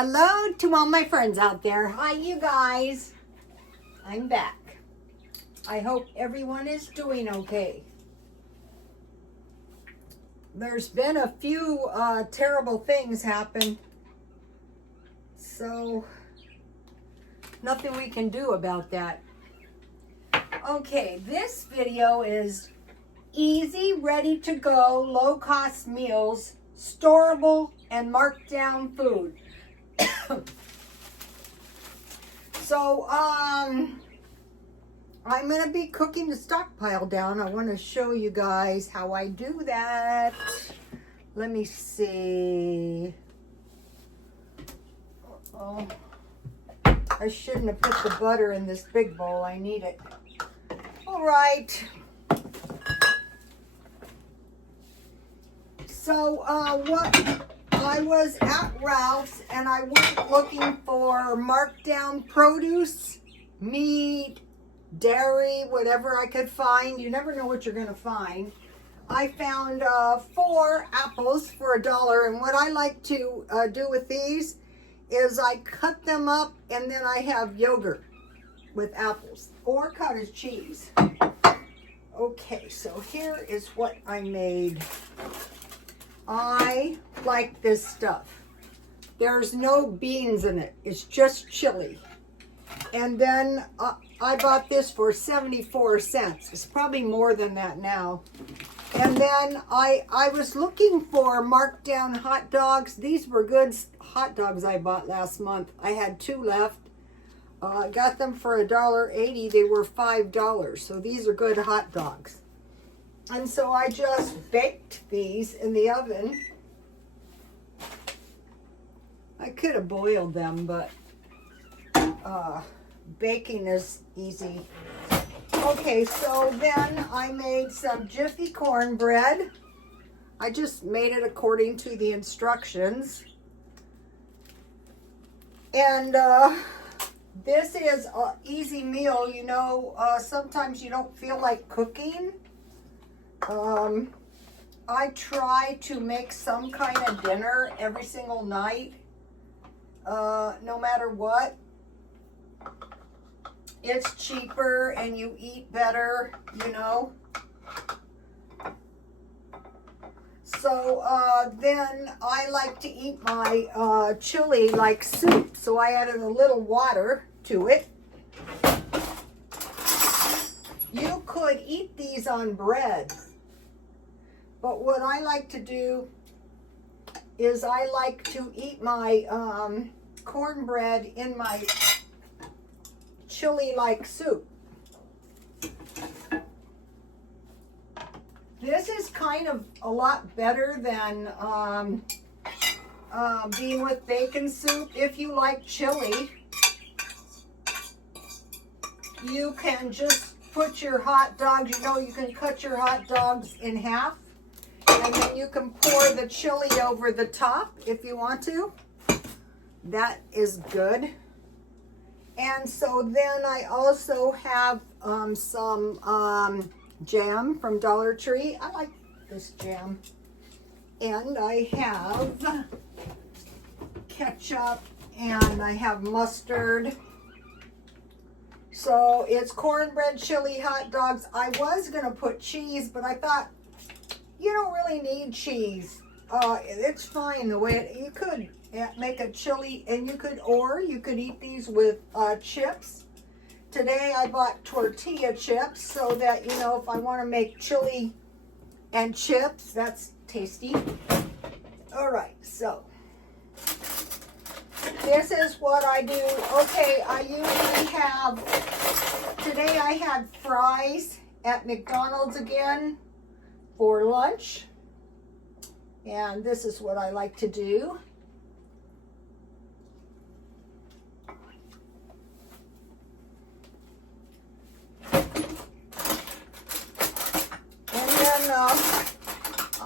Hello to all my friends out there. Hi, you guys. I'm back. I hope everyone is doing okay. There's been a few terrible things happen, so nothing we can do about that. Okay, this video is easy, ready to go, low-cost meals, storable, and marked down food. So, I'm going to be cooking the stockpile down. I want to show you guys how I do that. Let me see. Uh-oh. I shouldn't have put the butter in this big bowl. I need it. All right. So, I was at Ralph's and I went looking for marked down produce, meat, dairy, whatever I could find. You never know what you're going to find. I found 4 apples for $1, and what I like to do with these is I cut them up and then I have yogurt with apples or cottage cheese. Okay, so here is what I made. I like this stuff. There's no beans in it. It's just chili. And then I bought this for 74 cents. It's probably more than that now. And then I was looking for marked down hot dogs. These were good hot dogs I bought last month. I had 2 left. I got them for $1.80. They were $5. So these are good hot dogs. And so I just baked these in the oven. I could have boiled them, but baking is easy. Okay, so then I made some Jiffy cornbread. I just made it according to the instructions. And this is an easy meal. You know, sometimes you don't feel like cooking. I try to make some kind of dinner every single night, no matter what. It's cheaper and you eat better, you know. So then I like to eat my chili like soup. So I added a little water to it. You could eat these on bread. But what I like to do is I like to eat my cornbread in my chili-like soup. This is kind of a lot better than being with bacon soup. If you like chili, you can just put your hot dogs, you know, you can cut your hot dogs in half. And then you can pour the chili over the top if you want to. That is good. And so then I also have some jam from Dollar Tree. I like this jam. And I have ketchup and I have mustard. So it's cornbread, chili, hot dogs. I was going to put cheese, but I thought, you don't really need cheese. It's fine the way you could make a chili, and you could eat these with chips. Today I bought tortilla chips so that, you know, if I want to make chili and chips, that's tasty. All right, so this is what I do. Okay, I usually have, today I had fries at McDonald's again for lunch, and this is what I like to do.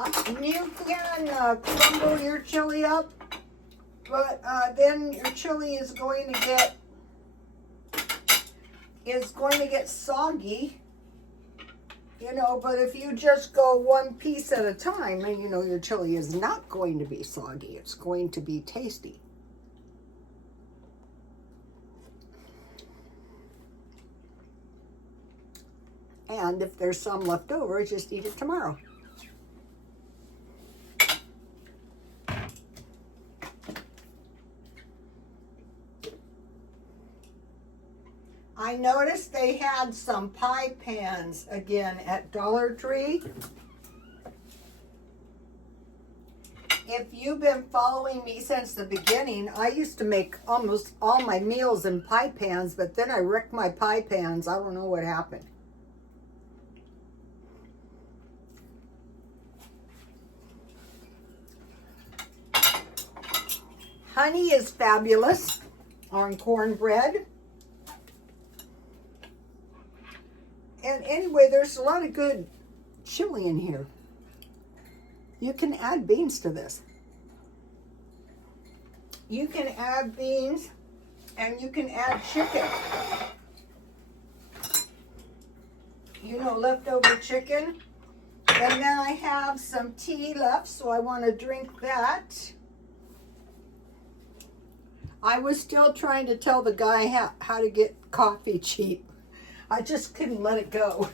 And then you can crumble your chili up, but then your chili is going to get soggy. You know, but if you just go one piece at a time, then you know your chili is not going to be soggy. It's going to be tasty. And if there's some left over, just eat it tomorrow. I noticed they had some pie pans again at Dollar Tree. If you've been following me since the beginning, I used to make almost all my meals in pie pans, but then I wrecked my pie pans. I don't know what happened. Honey is fabulous on cornbread. And anyway, there's a lot of good chili in here. You can add beans to this. You can add beans and you can add chicken. You know, leftover chicken. And then I have some tea left, so I want to drink that. I was still trying to tell the guy how to get coffee cheap. I just couldn't let it go.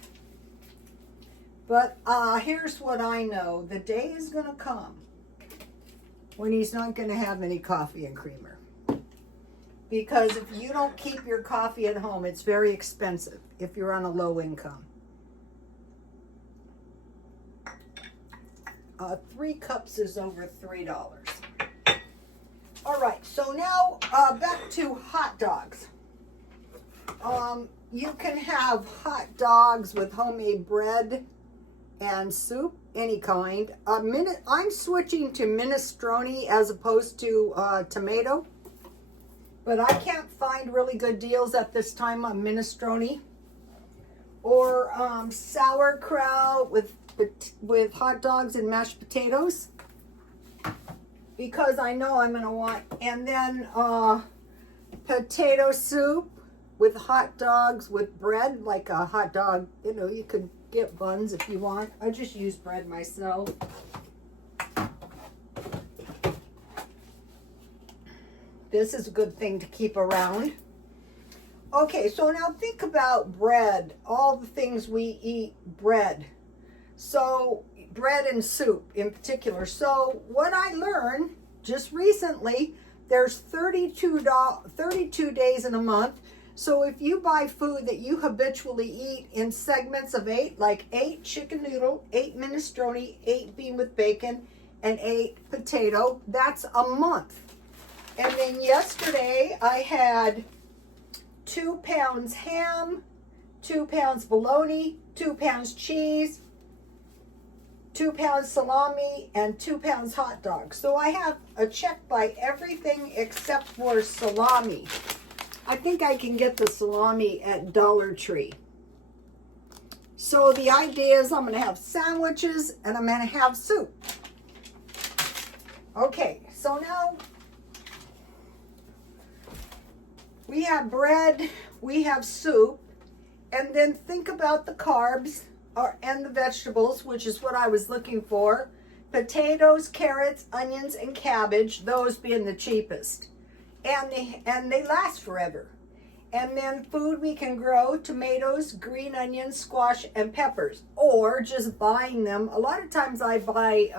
But here's what I know. The day is going to come when he's not going to have any coffee and creamer. Because if you don't keep your coffee at home, it's very expensive if you're on a low income. 3 cups is over $3. All right, so now back to hot dogs. You can have hot dogs with homemade bread and soup, any kind. I'm switching to minestrone as opposed to tomato. But I can't find really good deals at this time on minestrone. Or sauerkraut with hot dogs and mashed potatoes. Because I know I'm going to want. And then potato soup with hot dogs with bread, like a hot dog. You know, you could get buns if you want. I just use bread myself. This is a good thing to keep around. Okay, so now think about bread. All the things we eat, bread. So, bread and soup in particular. So, what I learned just recently, there's 32 days in a month. So if you buy food that you habitually eat in segments of 8, like 8 chicken noodle, 8 minestrone, 8 bean with bacon, and 8 potato, that's a month. And then yesterday I had 2 pounds ham, 2 pounds bologna, 2 pounds cheese, 2 pounds salami, and 2 pounds hot dogs. So I have a check by everything except for salami. I think I can get the salami at Dollar Tree. So the idea is I'm going to have sandwiches and I'm going to have soup. Okay, so now we have bread, we have soup, and then think about the carbs and the vegetables, which is what I was looking for. Potatoes, carrots, onions, and cabbage, those being the cheapest. And they last forever. And then food we can grow, tomatoes, green onions, squash, and peppers. Or just buying them. A lot of times I buy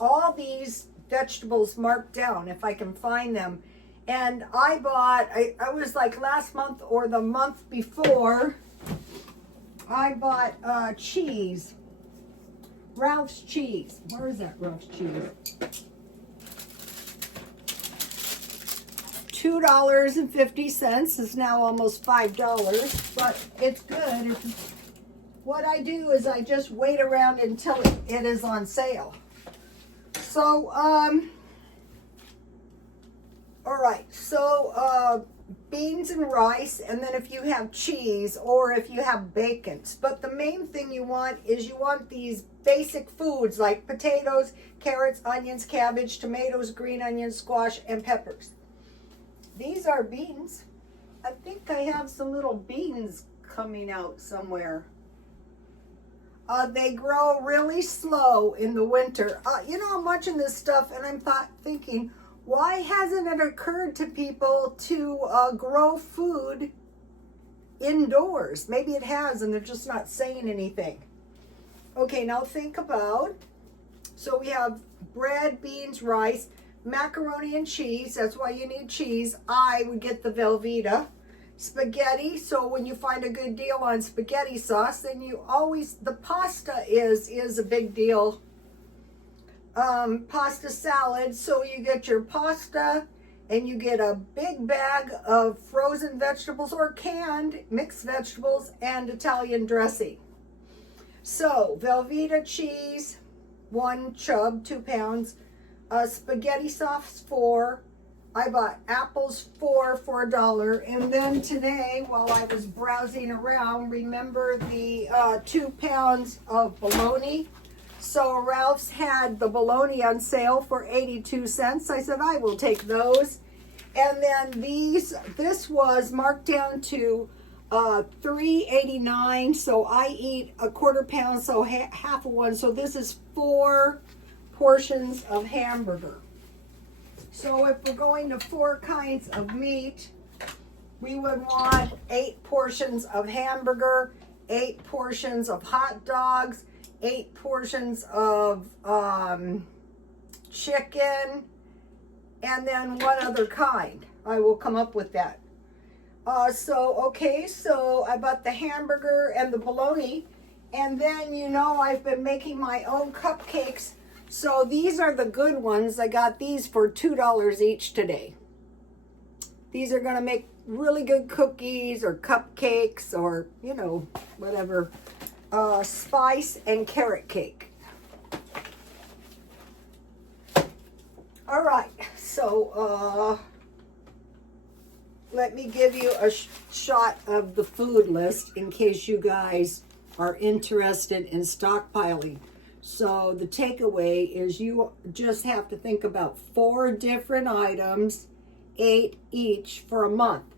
all these vegetables marked down if I can find them. And I bought, I was like last month or the month before, I bought cheese. Ralph's cheese. Where is that Ralph's cheese? $2.50 is now almost $5, but it's good. What I do is I just wait around until it is on sale. So, all right, so beans and rice, and then if you have cheese or if you have bacons. But the main thing you want is you want these basic foods like potatoes, carrots, onions, cabbage, tomatoes, green onions, squash, and peppers. These are beans. I think I have some little beans coming out somewhere. They grow really slow in the winter. You know, I'm watching this stuff and I'm thinking, why hasn't it occurred to people to grow food indoors. Maybe it has and they're just not saying anything. Okay, now think about, so we have bread, beans, rice, macaroni and cheese. That's why you need cheese. I would get the Velveeta. Spaghetti, so when you find a good deal on spaghetti sauce, then you always, the pasta is a big deal. Pasta salad, so you get your pasta and you get a big bag of frozen vegetables or canned mixed vegetables and Italian dressing. So Velveeta cheese, 1 chub, 2 pounds, spaghetti sauce 4. I bought apples 4 for $1. And then today, while I was browsing around, remember the 2 pounds of bologna? So Ralph's had the bologna on sale for 82 cents. I said, I will take those. And then this was marked down to $3.89. So I eat a 1/4 pound, so half of one. So this is 4 portions of hamburger. So if we're going to 4 kinds of meat, we would want 8 portions of hamburger, 8 portions of hot dogs, 8 portions of chicken, and then one other kind. I will come up with that. So I bought the hamburger and the bologna, and then, you know, I've been making my own cupcakes. So these are the good ones. I got these for $2 each today. These are going to make really good cookies or cupcakes or, you know, whatever. Spice and carrot cake. All right. So let me give you a shot of the food list in case you guys are interested in stockpiling. So the takeaway is you just have to think about 4 different items, 8 each for a month.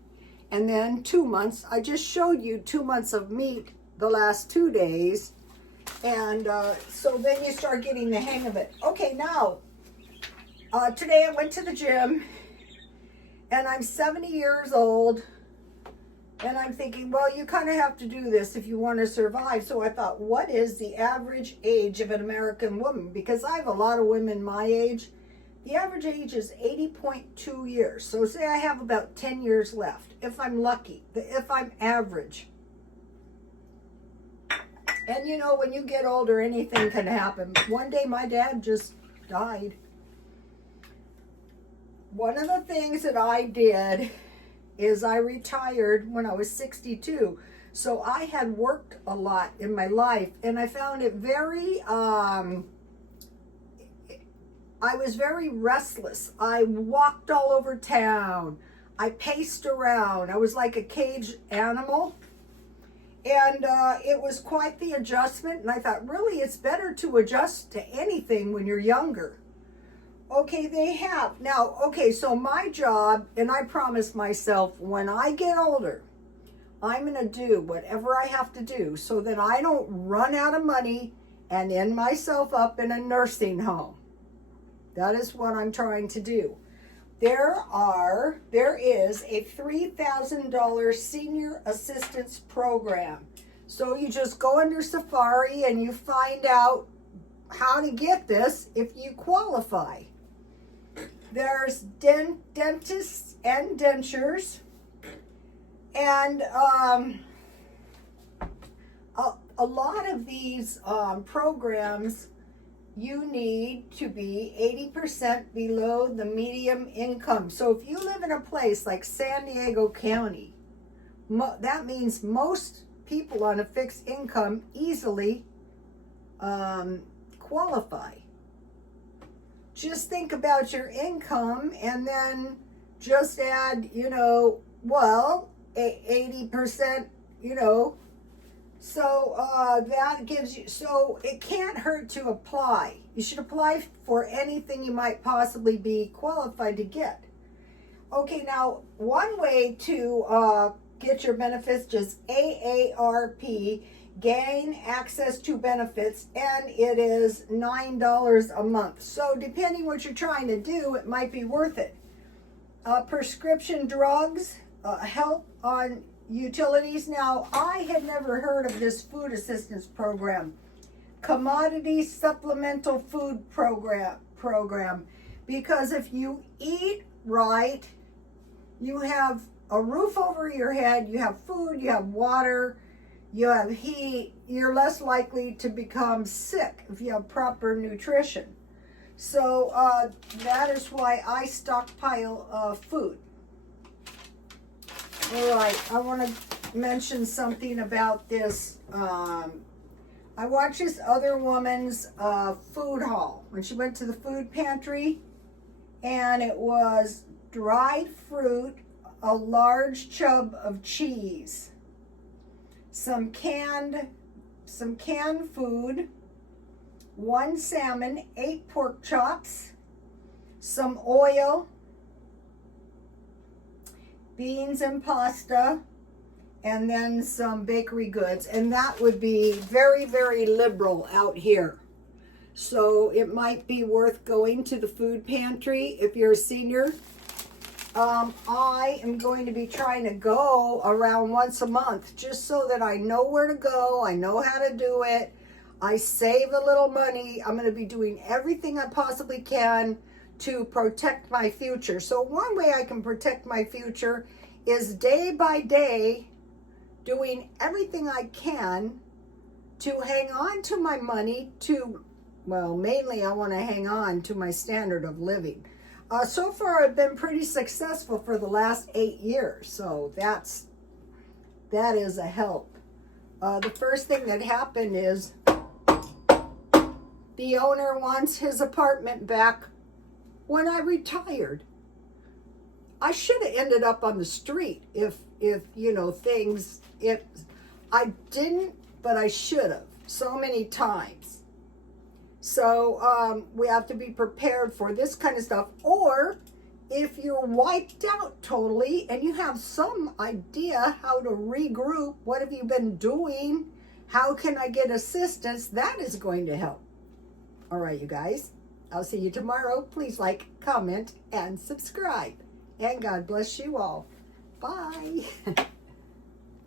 And then 2 months. I just showed you 2 months of meat the last 2 days. And so then you start getting the hang of it. Okay, now, today I went to the gym and I'm 70 years old. And I'm thinking, well, you kind of have to do this if you want to survive. So I thought, what is the average age of an American woman? Because I have a lot of women my age. The average age is 80.2 years. So say I have about 10 years left, if I'm lucky, if I'm average. And you know, when you get older, anything can happen. One day my dad just died. One of the things that I did is I retired when I was 62. So I had worked a lot in my life, and I found it very, I was very restless. I walked all over town. I paced around. I was like a caged animal. And it was quite the adjustment. And I thought, really, it's better to adjust to anything when you're younger. Okay, they have. Now, okay, so my job, and I promised myself when I get older, I'm going to do whatever I have to do so that I don't run out of money and end myself up in a nursing home. That is what I'm trying to do. There is a $3,000 senior assistance program. So you just go under Safari and you find out how to get this if you qualify. There's dentists and dentures, and a lot of these programs, you need to be 80% below the median income. So if you live in a place like San Diego County, that means most people on a fixed income easily qualify. Just think about your income and then just add, 80%, So that gives you, so it can't hurt to apply. You should apply for anything you might possibly be qualified to get. Okay, now one way to get your benefits, just AARP, gain access to benefits, and it is $9 a month. So depending what you're trying to do, it might be worth it. Prescription drugs help on utilities. Now, I had never heard of this food assistance program, commodity supplemental food program, because if you eat right, you have a roof over your head, you have food, you have water, you have heat, you're less likely to become sick if you have proper nutrition. So that is why I stockpile food. All right, I want to mention something about this. I watched this other woman's food haul when she went to the food pantry, and it was dried fruit, a large tub of cheese, some canned food, 1 salmon, 8 pork chops, some oil, beans and pasta, and then some bakery goods. And that would be very, very liberal out here. So it might be worth going to the food pantry if you're a senior. I am going to be trying to go around once a month just so that I know where to go. I know how to do it. I save a little money. I'm going to be doing everything I possibly can to protect my future. So one way I can protect my future is day by day doing everything I can to hang on to my money to, well, mainly I want to hang on to my standard of living. So far I've been pretty successful for the last 8 years, so that is a help. The first thing that happened is the owner wants his apartment back when I retired. I should have ended up on the street if you know things. If I didn't, but I should have so many times. So we have to be prepared for this kind of stuff. Or if you're wiped out totally and you have some idea how to regroup, what have you been doing? How can I get assistance? That is going to help. All right, you guys. I'll see you tomorrow. Please like, comment, and subscribe. And God bless you all. Bye.